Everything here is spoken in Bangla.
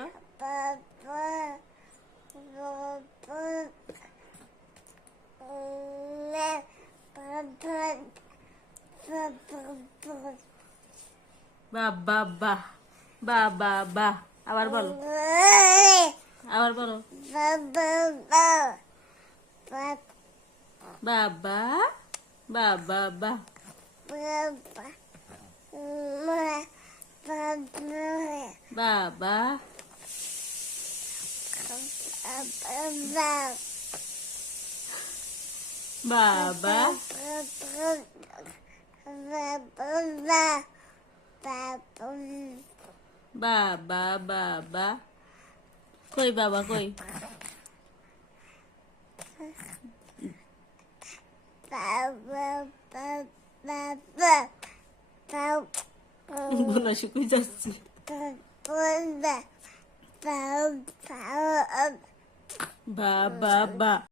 বলো। বা বা বা বা বা বা আবার বলো, আবার বলো। বাবা বাবা বা বাবা বাবা বাবা বাবা কই বাবা কই? গলা শুকিয়ে যাচ্ছে। বা বা বা